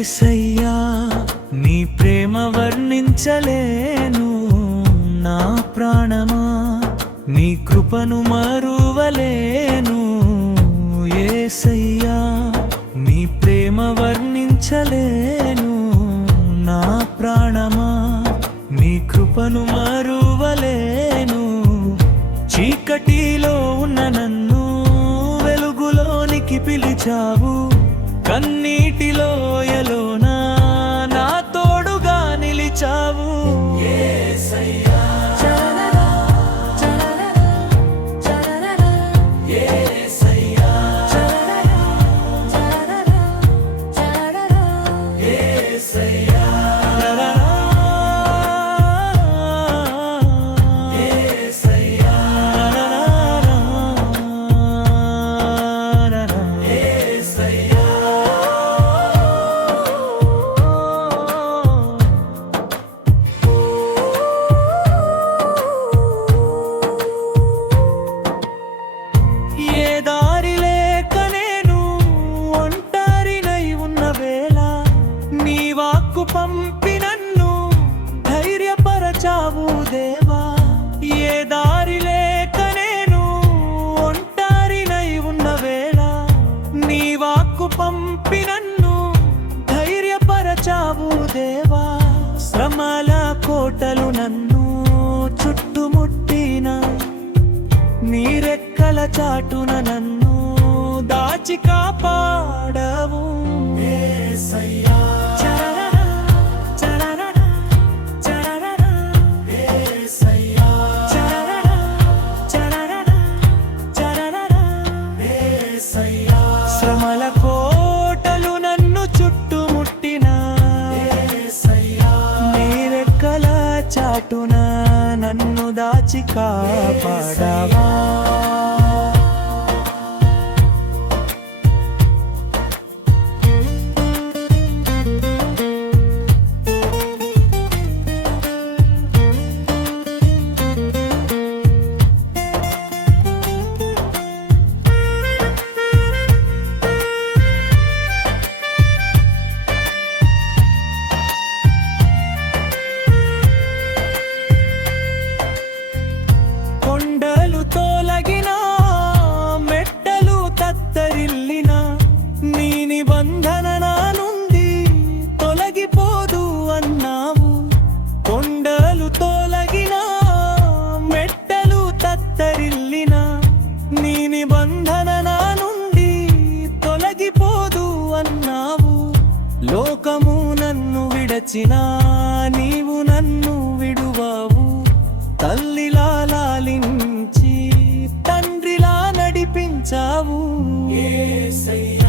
ఏసయ్యా నీ ప్రేమ వర్ణించలేను నా ప్రాణమా నీ కృపను మరువలేను. ఏసయ్యా నీ ప్రేమ వర్ణించలేను నా ప్రాణమా నీ కృపను మరువలేను. చీకటిలో ఉన్న నన్ను వెలుగులోనికి పిలిచావు. కన్నీటిలోయలోనా నా తోడుగా నిలిచావు. ఏ దేవా ఏ దారి లేక నేను ఒంటారినై ఉన్న వేళ నీ వాక్కు పంపి నన్ను ధైర్యపరచావు దేవా. శ్రమల కోటలు నన్ను చుట్టుముట్టిన నీరెక్కల చాటున నన్ను దాచి కాప శ్రమల కోటలు నన్ను చుట్టుముట్టిన. నీరెక్కల చాటున నన్ను దాచి కాపాడవా? విడచినా నీవు నన్ను విడువావు. తల్లిలా లాలించి తండ్రిలా నడిపించావు. ఏసయ్యా.